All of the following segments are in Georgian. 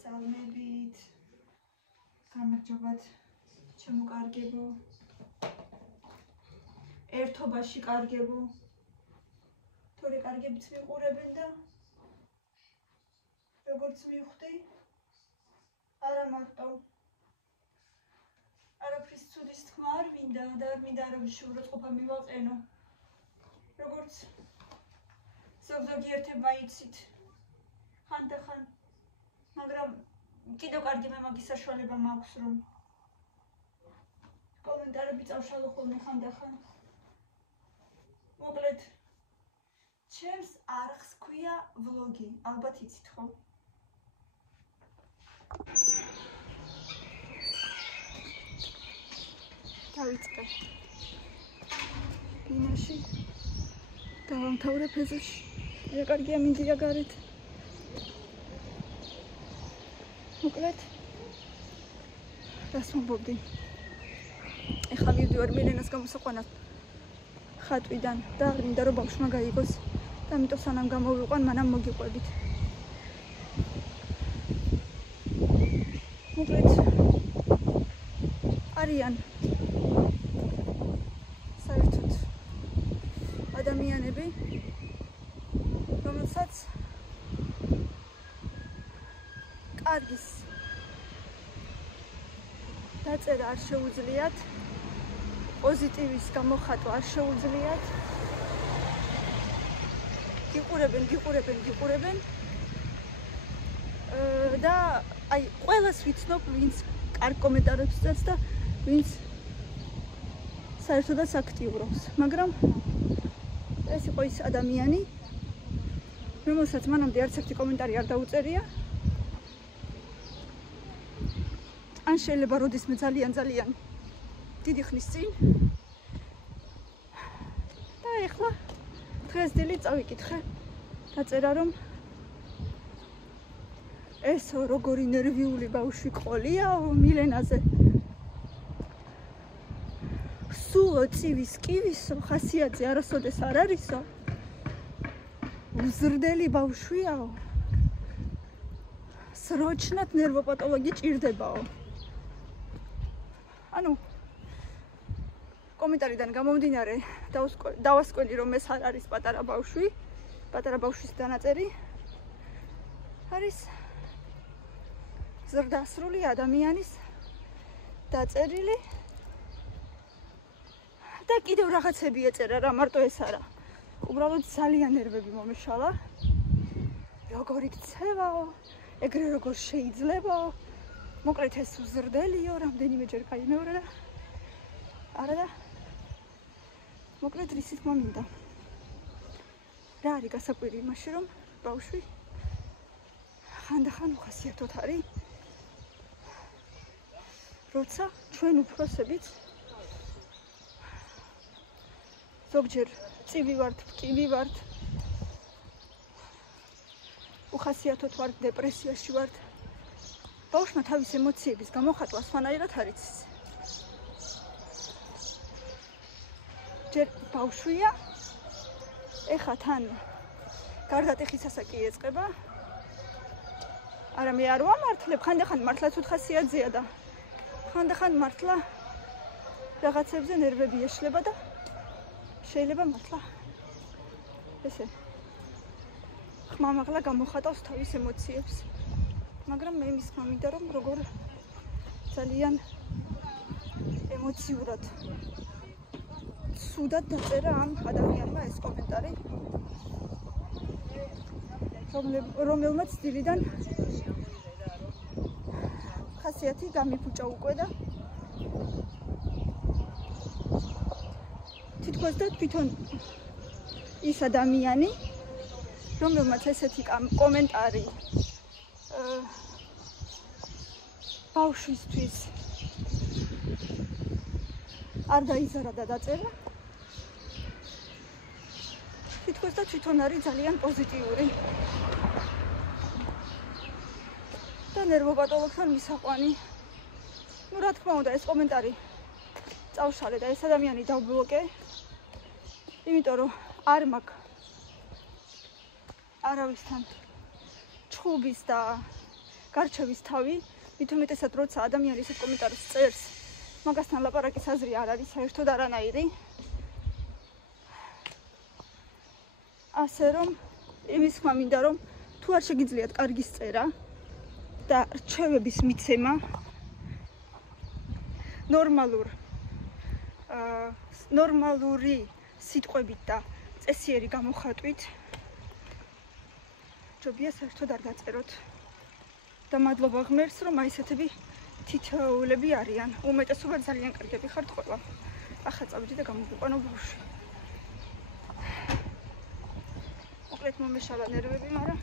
სალმებით გამარჯობათ ჩემო კარგებო ერთობაში კარგებო თორე კარგებიც მიყურებენ და როგორც მივხვდი არა მარტო არაფრის ცუდის თქმა არ მინდა და არ მინდა არავის შეურაცხყოფა მივაყენო როგორც ზოგიერთება იცით ხანდახან მაგრამ კიდევ კარგი მე მაგის საშუალება მაქვს რომ კომენტარები წავშალო ხოლმე ხანდახან მოკლედ ჩემს არხს ქვია ვლოგი ალბათ იცით ხო დავიწყე ბინაში დავამთავრე ფეზაში რა კარგია მინდია გარეთ მოკლედ რას მომბობდი ეხლა მივდივარ მილენას გამოსაყვანად ხატვიდან და არ მინდა რომ ბავშვმა გაიგოს და ამიტომ სანამ გამოვიყვან მანამ მოგიყვებით მოკლედ არიან საერთოდ ადამიანები რომელსაც კარგის დაწერა არ შეუძლიათ პოზიტივის გამოხატვა არ შეუძლიათ გიყურებენ და აი ყველას ვიცნობ ვინც კარგ კომენტარებს წერს და ვინც საერთოდაც აქტიურობს მაგრამ ეს იყო ის ადამიანი რომელსაც მანამდე არც ერთი კომენტარი არ დაუწერია ან შეიძლება როდესმე ძალიან დიდი ხნის წინ და ეხლა დღეს დილით წავიკითხე დაწერა რომ ეს როგორი ნერვიული ბავშვი ყოლია მილენაზე სულ წივის კივისო ხასიათზე არასოდეს არ არისო უზრდელი ბავშვიაო სროჩნად ნერვოპათოლოგი ჭირდებაო ანუ კომენტარიდან გამომდინარე დავასკვენი რომ ეს არ არის პატარა ბავშვის დანაწერი არის ზრდასრული ადამიანის დაწერილი და კიდევ რაღაცები ეწერა რა მარტო ეს არა უბრალოდ ძალიან ნერვები მომეშალა როგორ იქცევაო ეგრე როგორ შეიძლებაო მოკლედ ეს უზრდელიო რამდენიმეჯერ გაიმეორა და არა და მოკლედ რის თქმა მინდა რა არის გასაკვირი იმაში რომ ბავშვი ხანდახან უხასიათოდ არის როცა ჩვენ უფროსებიც ზოგჯერ წივი ვართ პკივი ვართ უხასიათოდ ვართ დეპრესიაში ვართ ბავშვმა თავის ემოციების გამოხატვა სხვანაირად არ იცის. ჯერ ბავშვია, ეხლა თან გარდატეხის ასაკი ეწყება. არა მე არ ვამართლებ, ხანდახან მართლაც უთხასიათზეა და ხანდახან მართლა რაღაცებზე ნერვები ეშლება და შეიძლება მართლა ესე ხმამაღლა გამოხატავს თავის ემოციებს. მაგრამ მე მისმა მინდა რომ როგორ ძალიან ემოციურად ცუდად დაწერა ამ ადამიანმა ეს კომენტარი რომელმაც დილიდან ხასიათი გამიფუჭა უკვე და თითქოს და თვითონ ის ადამიანი რომელმაც ესეთი კომენტარი ბავშვისთვის არ დაიზარა და დაწერა თითქოს და თვითონ არის ძალიან პოზიტიური და ნერვოპათოლოგთან მისაყვანი ну რა თქმა უნდა ეს კომენტარი წავშალე და ეს ადამიანი დავბლოკე იმიტომ რომ არ მაქვს არავისთან ჩხუბის და გარჩევის თავი, მით უმეტესად როცა ადამიანი ისეთ კომენტარს წერს, მაგასთან ლაპარაკის აზრი არ არის საერთოდ არანაირი. ასე რომ იმის ხმა მინდა რომ თუ არ შეგიძლიათ კარგის წერა და რჩევების მიცემა ნორმალური სიტყვებით და წესიერი გამოხატვით ჯობია საერთოდ არ დაწეროთ და მადლობა ღმერთს რომ აი ესეთები თითოეულები არიან უმეტესობა ძალიან კარგები ხართ ყველა ახლა წავიდი და გამოვიყვანო ბავშვი მოკლედ მომეშალა ნერვები მაგრამ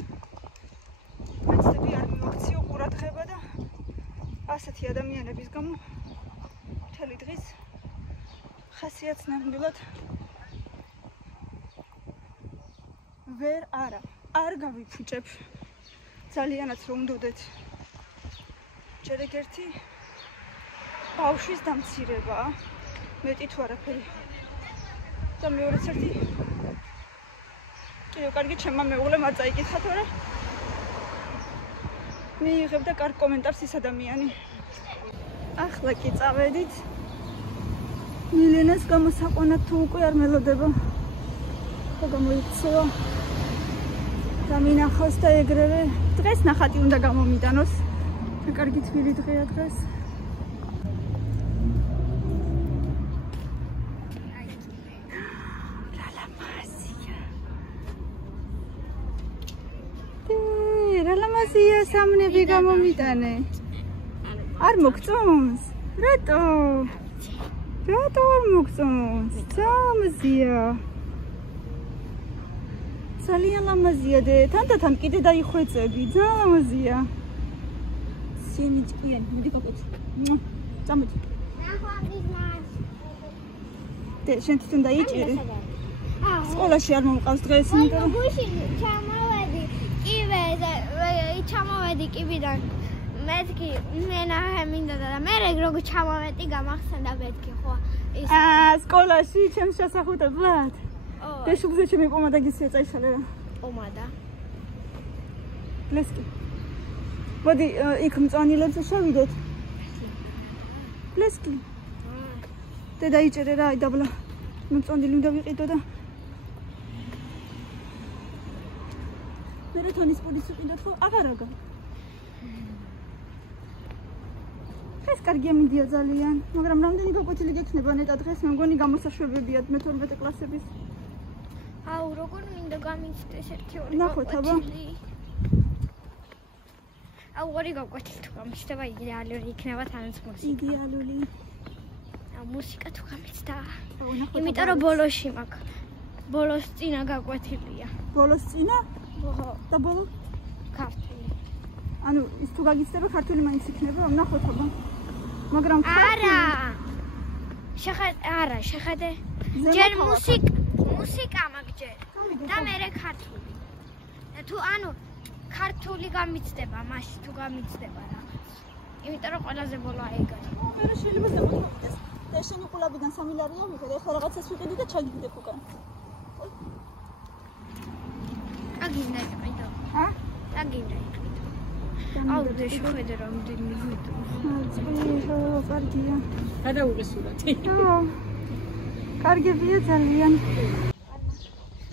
მეცდები არ მივაქციო ყურადღება და ასეთი ადამიანების გამო მთელი დღის ხასიათს ნამდვილად არ გავიფუჭებ ძალიანაც რომ უნდოდეთ ჯერ ერთი ბავშვის დამცირება მეტი თუ არაფერი და მეორეც ერთი კიდევ კარგი ჩემმა მეუღლემ არ წაიკითხა თორე მიიღებდა კარგ კომენტარს ის ადამიანი ახლა კი წავედით მილენას გამოსაყვანად თუ უკვე არ მელოდება და გამოიქცევა და მინახავს და ეგრევე დღეს ნახატი უნდა გამომიტანოს და კარგი თბილი დღეა დღეს რა ლამაზია სამნები გამომიტანე არ მოგწონს რატო არ მოგწონს სამზია ძალიან ლამაზია და თანდათან კიდე დაიხვეწები ძალიან ლამაზია სენი ჭკიანი მოდი გაკეთე წამოდი და შენ თვითონ დაიჭირი სკოლაში არ მომყავს დღეს იმიტომ რომ ჩამოვედი კიბიდან მეთქი მე მინდა და მე როგორ ჩამოვედი გამახსენდა მეთქი ხო ის სკოლაში ჩემს შესახუტებლად და შუბზე ჩემი პომადა გისია წაიშალე რა პომადა ლესკი მოდი იქ მწვანილებზე შევიდეთ ლესკი და დაიჭერე რა აი დაბლა მწვანილი უნდა ვიყიდო და მე თონის პუდის ვიყიდოთ ხო აღარ აგა ეს კარგია მინდია ძალიან მაგრამ რამდენი გაკვეთილი გექნება ნეტა დღეს მე მგონი გამოსაშვებებია მე-12 კლასების აუ როგორ მინდა გამიცდეს 1-2 ნახოთ აბა აუ ორი გაკვეთილი თუ გამიცდება იდეალური იქნება თანაც მუსიკა იდეალური აუ მუსიკა თუ გამიცდა იმიტომ რომ ბოლოში მაქვს ბოლოს წინა გაკვეთილია ბოლოს წინა ხო და ბოლო ქართული ანუ ის თუ გაგიცდება ქართული მაინც იქნება ნახოთ აბა მაგრამ არა შეხედე ჯერ მუსიკა მაგჯერ და მე ქართული თუ ანუ ქართული გამიცდება მაშინ თუ გამიცდება რაღაც იმიტომ რომ ყველაზე ბოლო აიგო მე შეიძლება ზემოთმოხდეს და შენი ყულაბიდან 3 ლარია ვიყიდე ახლა რაღაცას ვიყიდი და ჩაგიდებ უკან აგინდა იყიდო აგინდა იყიდო აუ შეხედე რამდენი მივიდო კარგია გადაუღე სურათი კარგებია ძალიან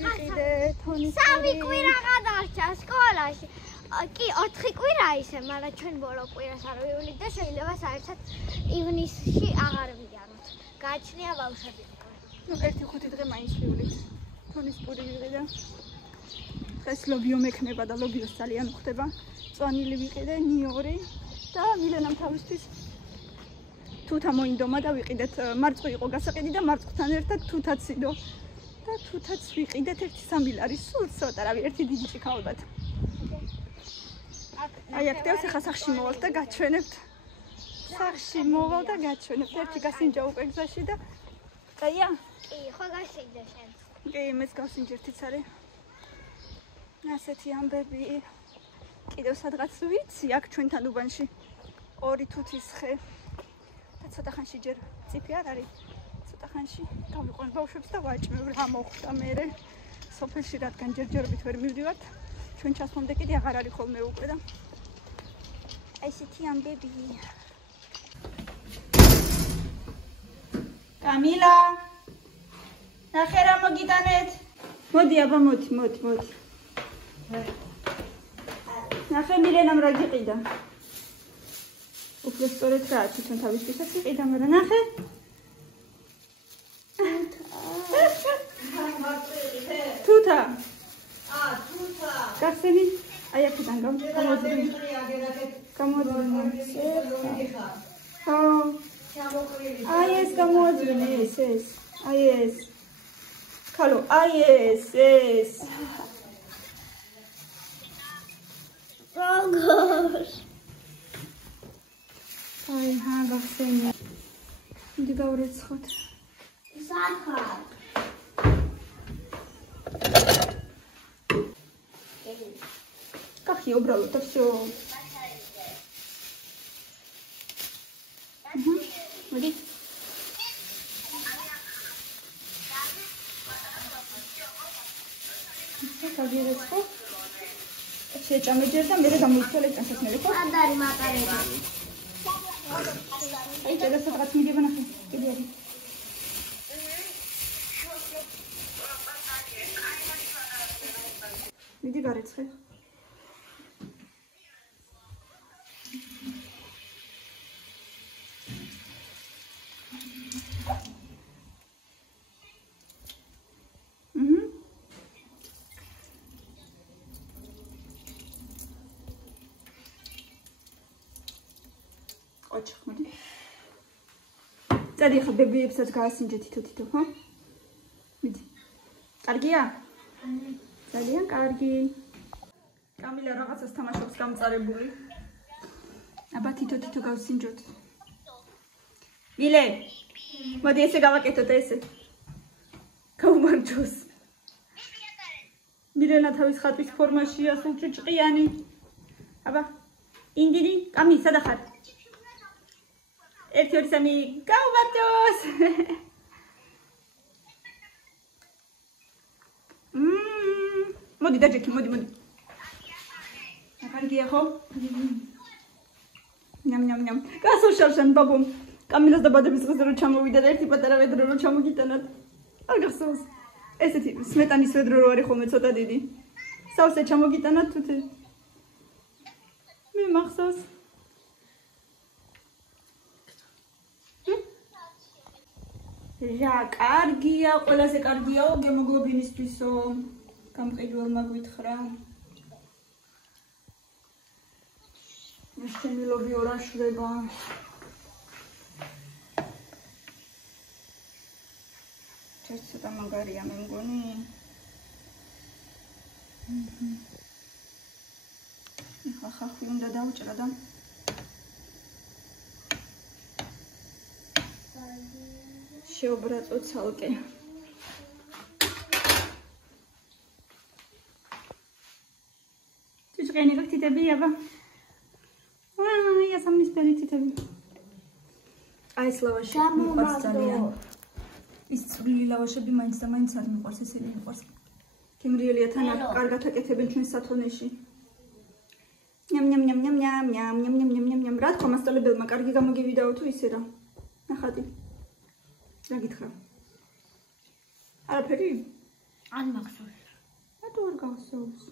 იყიდე თონის სამი კვირა გადარჩა სკოლაში კი 4 კვირა ისე მაგრამ ჩვენ ბოლო კვირას არ ვივლით და შეიძლება საერთოდ ივნისში აღარ ვიაროთ გააჩნია ბავშვები ნუ 1-5 დღე მაინც ვივლით თონის პური ვიყიდე დღეს ლობიო მექნება და ლობიოს ძალიან ხდება წვანილი ვიყიდე ნიორი და მილენამ თავისთვის თუთა მოინდომა და ვიყიდეთ მარწყო იყო გასაყიდი და მარწყთან ერთად თუთაც იდო და თუთაც ვიყიდეთ 1-3 ლარი სულ ცოტა რავი ერთი დიდი ჭიქა ალბათ აი აქტევს ახლა სახში მოვალთ და გაჩვენებთ სახში მოვალ და გაჩვენებთ ერთი გასინჯა უკვე გზაში და კაია კი ხო გასინჯა შენ კი მეც გავსინჯერთიც არის ასეთი ამბები კიდევ სადღაც ვიცი აქ ჩვენთან უბანში ორი თუთის ხე და ცოტა ხანში ჯერ ციფი არ არის ცოტა ხანში გავიყვან ბავშვებს და ვაჭმევ რა მოხდა მერე სოფელში რადგან ჯერჯერობით ვერ მივდივართ ჩვენ ჩასვამდე კიდე აღარ არის ხოლმე უკვე და ესეთი ამბები. კამილა ნახე რა მოგიტანეთ. მოდი აბა მოდი. ნახე მილენამ რა გიყიდა. უფრო სწორედ რა თვითონ თავისთვისაც იყიდა, მაგრამ ნახე. თუთა. თუთა. გახსენი? აი აქედან გამოძრინე. ხო. აი ეს გამოძრინე ეს. აი ეს. ქალო, აი ეს. როგორ? აი, გახსენე. მიდი გავრეცხოთ. Сахар. Как я убрала это все? Смотри. Как я это? Сейчас мы держим, мы там мы все летим, сейчас мы летим. Адари матареба. Ай, это сограть мне бана. Иди. Иди гареცხე. ოჩ ხმდი. წადი ხა ბებიებსაც გაასინჯე თითო, ხო? მიდი. კარგია? ძალიან კარგი. კამილა რაღაცას თამაშობს გამწარებული. აბა თითო გავსინჯოთ. მილე. მოდი ესე გავაკეთოთ ესე. გაუმარჯოს. მილენა თავის ხატვის ფორმაშია, სულ ჭჭყიანი. აბა ინდიდი, კამი, სადა ხარ? 1 2 3 გაუმარჯოს. მოდი დაჯექი, მოდი. კარგია ხო? ნამ. გასულშავშან ბაბო. კამილას დაბადების დღეს რო ჩამოვიდა და ერთი პატარა ვედრო რო ჩამოგიტანათ. არ გახსოვს. ესეთი სმეტანის ვედრო რო არის ხოლმე ცოტა დიდი. სავსე ჩამოგიტანათ თუთე. მე მახსოვს. რა კარგია, ყველაზე კარგიაო გემოგლობინისთვისო. გამყიდველმა გვითხრა. შემილობი ორაშრება. ცოტა მაგარია მე მგონი. ხახი უნდა დავჭრა და შეობრაწო ცალკე. ჭჭყიანი გახტიტები აბა. აი ასამის პერიტიტები. აი ეს ლავაში მიყვარს ძალიან. ის წვრილი ლავაშები მაინც და მაინც არ მიყვარს, ესენი მიყვარს. კემრიელია თან კარგად აკეთებენ ჩვენს სათონეში. ნям. რა თქმა მასწავლებელმა კარგი გამოგივიდაო თუ ისე რა. ნახატი. რა გითხრა? არაფერი? არ მახსოვს. რატო არ გახსოვს?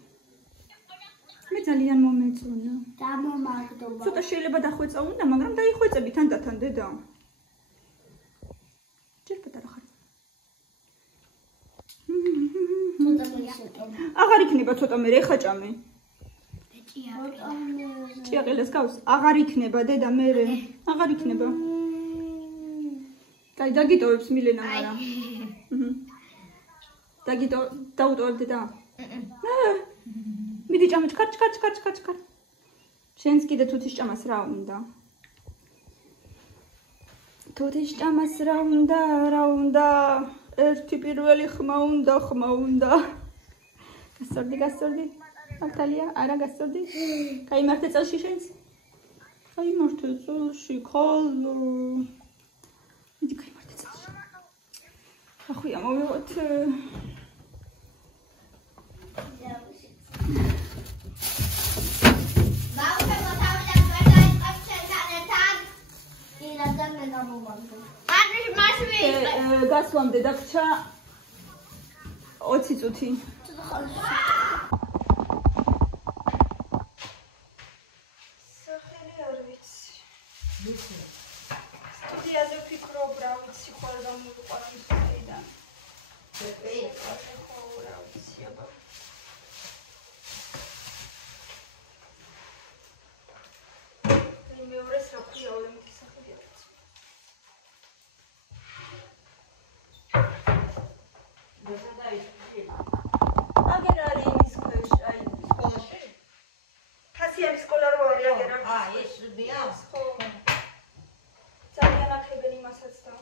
მე ძალიან მომეწონა. დამომაგდობა. ცოტა შეიძლება დახვეწა უნდა, მაგრამ დაიხვეწები თანდათან დედა. ჯერ პატარა ხარ. აღარ იქნება ცოტა მე ხაჭამე. ჭიაყელეს გავს? აღარ იქნება დედა მე. აღარ იქნება. კაი დაგიტოვებს მილენა მაგრამ. დაუტოვებ დედა? მიდი ჭამე ჩქარ. შენს კიდე თუთის ჭამას რა უნდა? თუთის ჭამას რა უნდა? ერთი პირველი ხმა უნდა. გასწორდი. მართალია? არა გასწორდი? კაი მართე წელში შენს? კაი მართე წელში, ხოლო. მიდი კაი მართე წელში. ახვია მოვიღოთ. Vamos a botar una გასვლამდე დაგრჩა 20 წუთი. სახელი არ ვიცი. სტუდიაზე ვფიქრობ, რა ვიცი, ხოლმე გამოვიყვანა ის სტუდიიდან. რა ვიცი, აბა. მეორეს რა ქვია, ოლიმპიკის სახელი არ ვიცი. აგერ არის იმის ქვეშ, აი სკოლაში. ფასიანის სკოლა რო არის აგერ არის. ეს სტუდია? ხო. ძალიან ახებენ იმასაც და.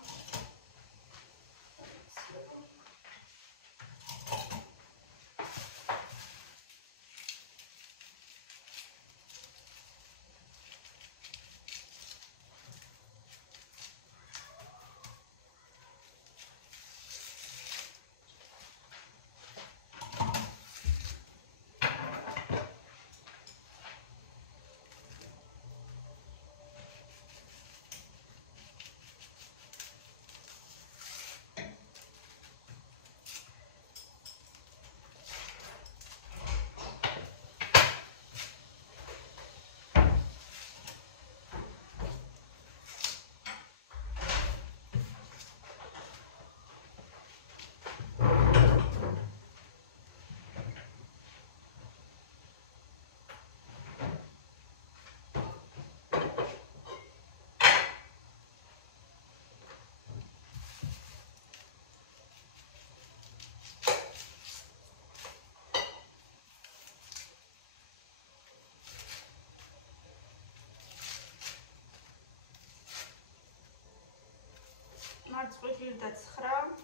მარწყვილი და 9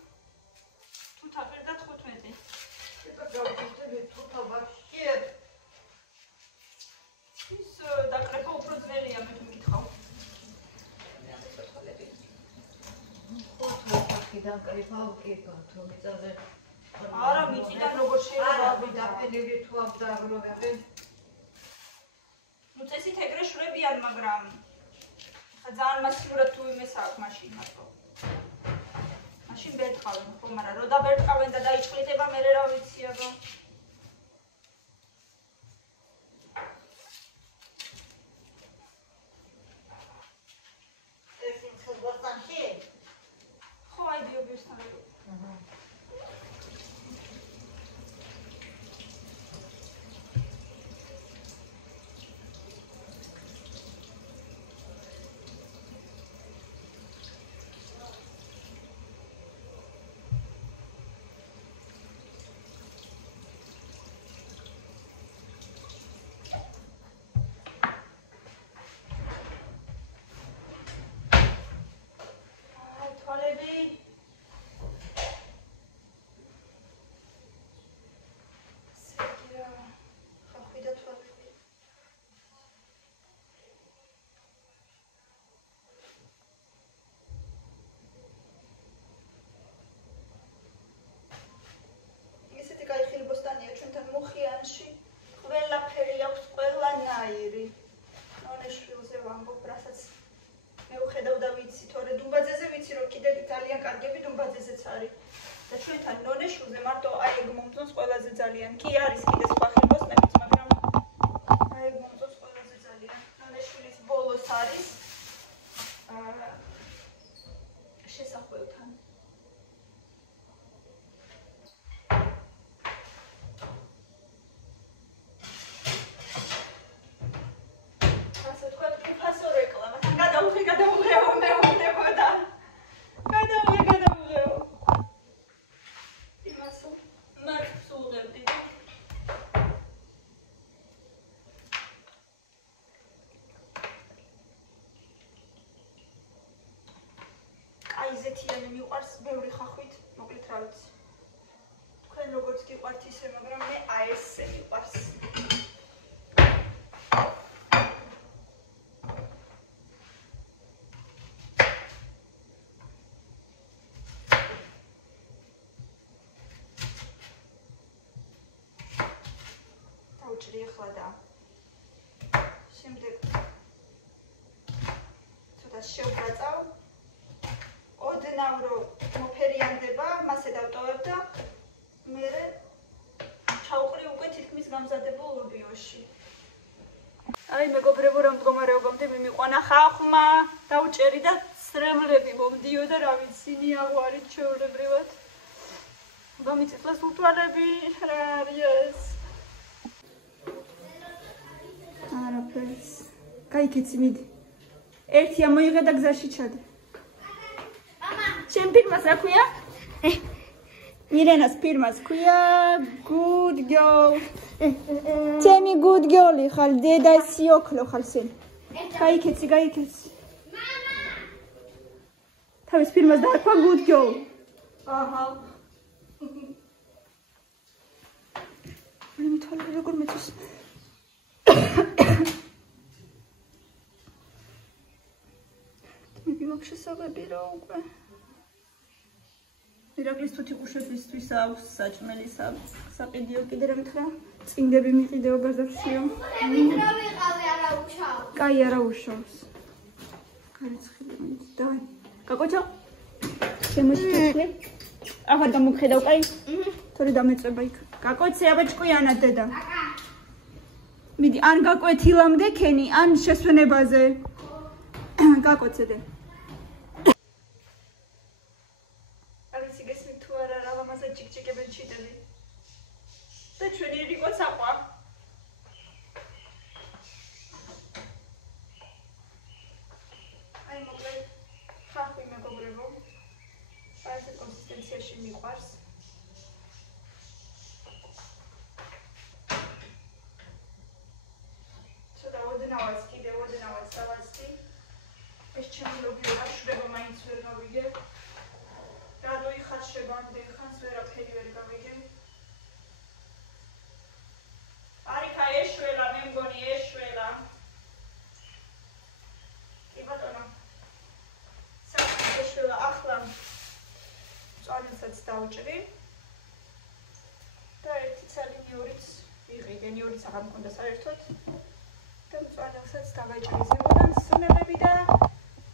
თუთა ღირდა 15. ება გავხსნილი თუთა ვაფშე. ის დაკრება უფრო ძნელია, მე მეკითხავ. ხო თუთა დაკრება უკითხავ, თუ მიწაზე. არა, მიწიდან როგორ შეიძლება დაფენილი თუ აქვს და აგროვებენ. ნუ წესით ეგრე შვრებიან, მაგრამ ხა ძალიან მასიურად თუ იმეს აქვს მაშინ მარტო. მაშინ ბერტყავენ, ხო, მაგრამ რო დაბერტყავენ და დაიჭყლიტება, მერე რა ვიცი, აბა. ეს ის ხოთანში? ხო, აი ბიობიოსთან როგორ. ჩვენთან მუხიანში ყველაფერი აქვს, ყველანაირი. ნონიშვილზე ვამბობ, რასაც მე ვხედავ და ვიცი, თორე დუმბაძეზე ვიცი, რომ კიდე ძალიან კარგები დუმბაძეზეც არის. და ჩვენთან ნონიშვილზე მარტო აი ეგ მომწონს ყველაზე ძალიან. კი არის კიდე სხვა ხილბოსნებიც, მაგრამ აი ეგ მომწონს ყველაზე ძალიან. ნონიშვილის ბოლოს არის შესახვევთან. ზეთიანი მიყვარს ბევრი ხახვით, მოკლედ რა ვიცი. თქვენ როგორც გიყვართ ისე, მაგრამ მე აი ესე მიყვარს. დავჭრი ახლა და შემდეგ ცოტა შევგაწავ. ოდნავ რომ მოფერი კვირით გამზადებულ ოდიოში. აი მეგობრებო, რომ მდგომარეობამდე მიმიყვანა ხახმა, დაუჭერი და სრემლები მომდიოდა, რა ვიცი, ნიაღვარით ჩვეულებრივად. გამიწითლეს უთვალები, რა არის ეს? არაფერს. გაიქეცი, მიდი. ერთია მოიღე და გზაში ჩადე. მამა, შენ ფირმას რა ქვია? მირენას ფირმას ქვია Good Girl. ჩემი Good Girl-ი ხარ, დედა სიოქლო ხარ სენ. გაიქეცი. მამა! თავის ფირმას დაარქვა Good Girl. აჰა. მე მithვალე როგორ მეწეს. მე მაქვს შესაძლებელი რა უკვე. ირაკლის თუთი ყუშებისთვის აქვს საჭმელი საყიდიო კიდე რა მითხრა? წინდები მიყიდეო გაზაფშიო. ვიდრე ვიყავი არა უშავს. კაი არა უშავს. გარიცხილი მინდა. დავაი. გაკოჩო? შემოჭრე. აღარ გამოგხედავ კაი? თორე დამეწება იქ. გაკოცე აბა ჭკვიანა დედა. მიდი ან გაკვეთილამდე ქენი ან შესვენებაზე. გაკოცე დე. ჭიკჭიკებენ ჩიტები. და ჩვენი რიკოც აყვა. აი მოკლედ ხახი მეგობრებო. აი ეს კონსისტენციაში მიყვარს. ცოტა ოდნავაც დავაცდი. ეს ჩემი ლოგია შვება მაინც ვერ გავიგე. რადო იხარშება ამდენ ხანს ვერაფერი ვერ გავიგე. არიქა ეშველა, მე მგონი ეშველა. კი ბატონო. საერთოდ ეშველა ახლა წვალილსაც დავჭრი. და ერთი ცალი მეორიც ვიყიდე, მეორიც აღარ მქონდა საერთოდ. და წვალილსაც დავაჭრი ზემოდან სუნელები და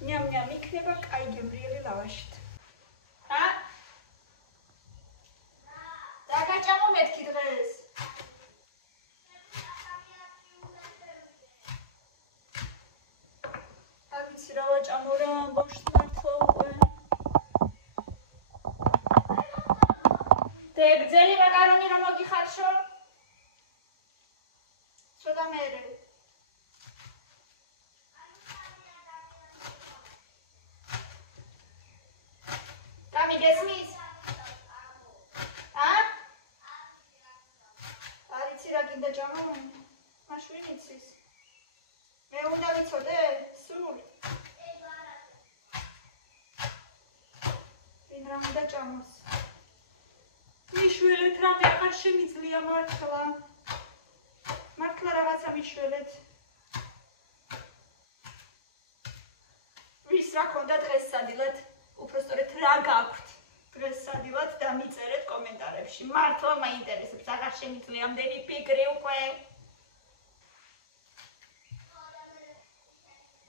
ნიამ იქნება კაი გემრიელი ლავაშით. დაგაჭამო მეთქი დღეს. ამიცი რა ვაჭამო რა ბავშვს მართლა უკვე. გრძელი მაკარონი რომ მოგიხარშო? ცოტა მერე. გამიგესმის? გინდა ჭამო? მაშინ იცის. მე უნდა ვიცოდე? სულ. ვინ რა უნდა ჭამოს? მიშველეთ რამე აღარ შემიძლია მართლა. მართლა რაღაცა მიშველეთ. ვის რა ქონდა დღეს სადილად? უпростоრეთ რა გაქვთ? დღეს სადილად დამიწერეთ კომენტარებში. მართლა მაინტერესებს, აღარ შემიძლია ამდენი ფიქრი უკვე.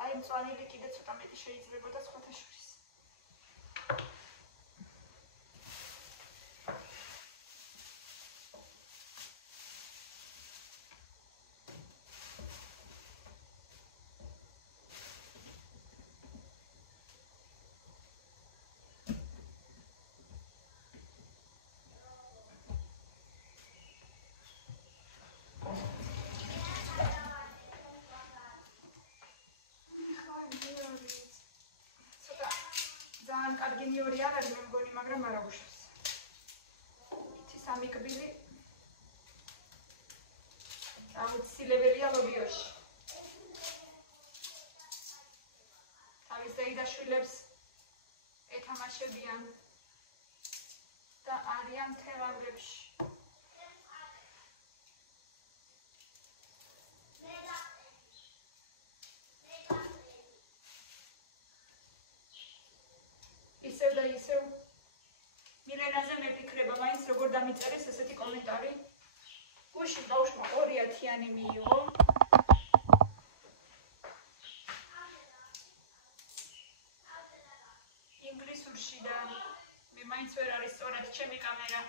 აი მწვანილი კიდე ცოტა მეტი შეიძლებოდა სხვათა შორის. ძალიან კარგი ნიორი არ არის მე მგონი, მაგრამ არა უშავს. იცი სამი კბილი აუცილებელია ლობიოში. თავის დეიდაშვილებს ეთამაშებიან და არიან თეღავრებში. ისევ მილენაზე მეფიქრება მაინც როგორ დამიწერეს ესეთი კომენტარი. გუში ბავშვმა 2-ათიანი მიიღო. ინგლისურში და მე მაინც ვერ არის სწორად ჩემი კამერა.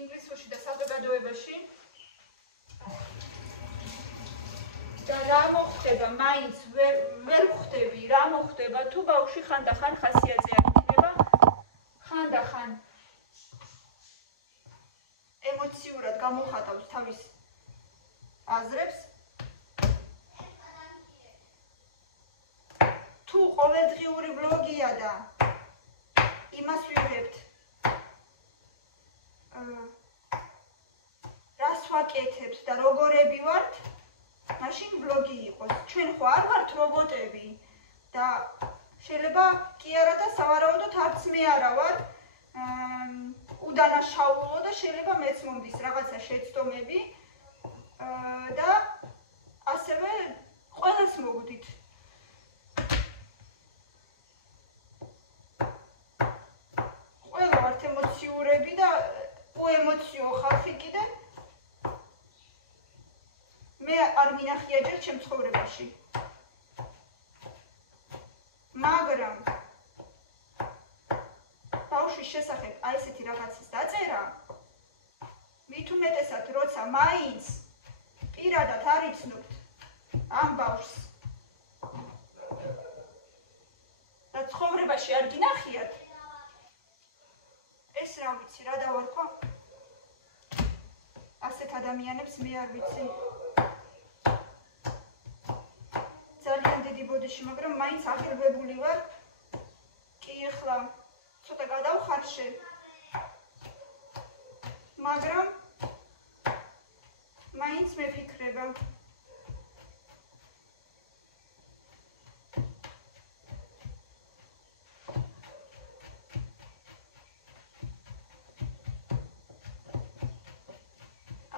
ინგლისურში და საზოგადოებაში. და რა მოხდება, მაინც ვერ ხვდები, რა მოხდება, თუ ბავშვი ხანდახან ხასიათზე იქნება, ხანდახან ემოციურად გამოხატავს თავის აზრებს. თუ ყოველდღიური ვლოგია და იმას ვიღებთ, რას ვაკეთებთ და როგორები ვართ, მაშინ ვლოგი იყოს. ჩვენ ხო არ ვართ რობოტები და შეიძლება კი არა და სავარაუდოდ არც მე არა ვარ უდანაშაულო და შეიძლება მეც მომდის რაღაცა შეცდომები და ასევე ყველას მოგდით. ყველა ვართ ემოციურები და უემოციო ხალხი კიდე მე არ მინახია ჯერ ჩემ ცხოვრებაში. მაგრამ ბავშვის შესახებ აი ესეთი რაღაცის დაწერა მით უმეტესად როცა მაინც პირადად არ იცნობთ ამ ბავშვს და ცხოვრებაში არ გინახიათ ეს რა ვიცი რა დავარქვა ასეთ ადამიანებს მე არ ვიცი ძალიან დიდი ბოდიში, მაგრამ მაინც აღელვებული ვარ. კი ახლა ცოტა გადავხარშე. მაგრამ მაინც მეფიქრება.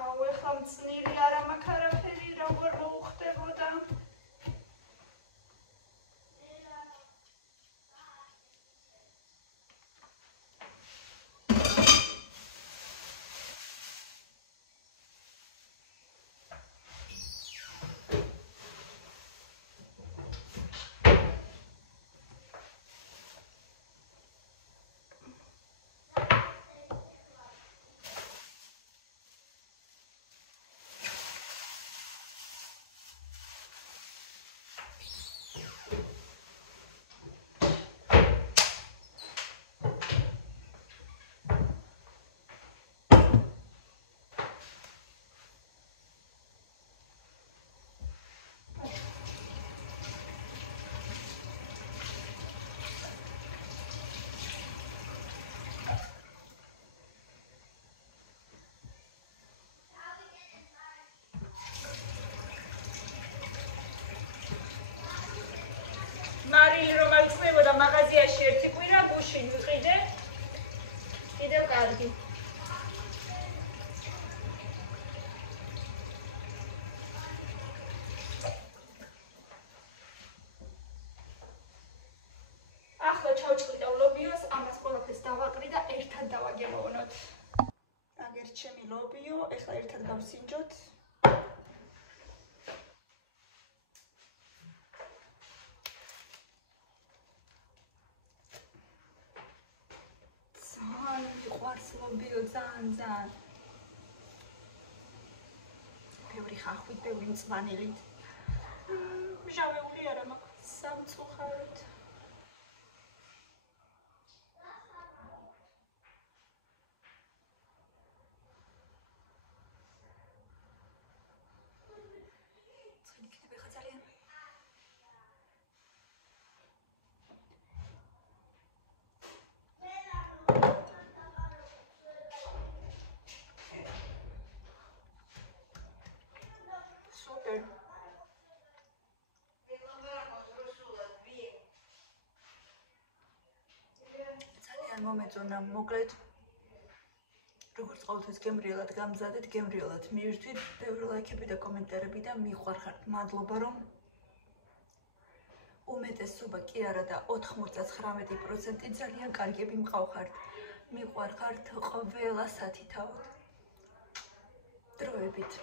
აუ ახლა მწნილი არ მაქვს არაფერი, როგორ მოუხდებოდა. მარილი რომ აღწევოდა მაღაზიაში ერთი კვირა გუშინ ვიყიდე. კიდევ კარგი. ახლა ჩავჭყიდა ლობიოს, ამას ყველაფერს დავაყრი და ერთად დავაგემოვნოთ. აგერ ჩემი ლობიო, ეხლა ერთად გავსინჯოთ. ლობიო ძალიან ბევრი ხახვით, ბევრი მწვანილით. მჟავეული არა მაქვს სამწუხაროდ. ცხელი იქნება ხა ძალიან. მომეწონა მოკლედ როგორც ყოველთვის გემრიელად გამზადეთ, გემრიელად მივირთვით, ბევრი ლაიქები და კომენტარები და მიყვარხართ. მადლობა რომ უმეტესობა კი არა და 99% ძალიან კარგები მყავხართ. მიყვარხართ ყველა სათითაოდ. დროებით